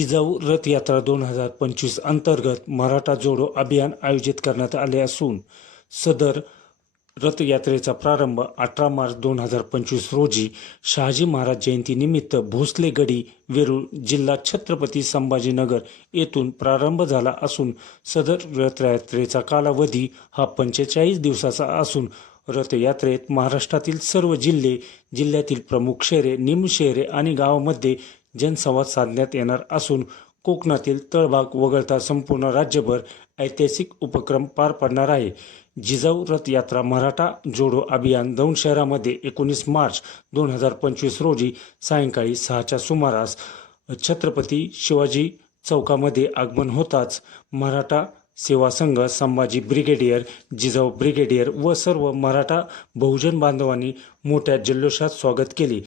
जिजाऊ रथ यात्रा 2025 अंतर्गत मराठा जोडो अभियान आयोजित करण्यात आले असून सदर रथयात्रेचा प्रारंभ 18 मार्च 2025 रोजी शहाजी महाराज जयंतीनिमित्त भोसले गडी वेरूळ जिल्हा छत्रपती संभाजीनगर येथून प्रारंभ झाला असून सदर रथयात्रेचा कालावधी हा 45 दिवसाचा असून रथयात्रेत महाराष्ट्रातील सर्व जिल्ह्यातील प्रमुख शहरे, निमशहरे आणि गावांमध्ये जनसंवाद साधण्यात येणार असून कोकणातील तळभाग वगळता संपूर्ण राज्यभर ऐतिहासिक उपक्रम पार पडणार आहे. जिजाऊ रथ यात्रा मराठा जोडो अभियान दौंड शहरामध्ये 19 मार्च 2025 रोजी सायंकाळी 6च्या सुमारास छत्रपती शिवाजी चौकामध्ये आगमन होताच मराठा सेवा संघ, संभाजी ब्रिगेडियर, जिजाऊ ब्रिगेडियर व सर्व मराठा बहुजन बांधवांनी मोठ्या जल्लोषात स्वागत केले.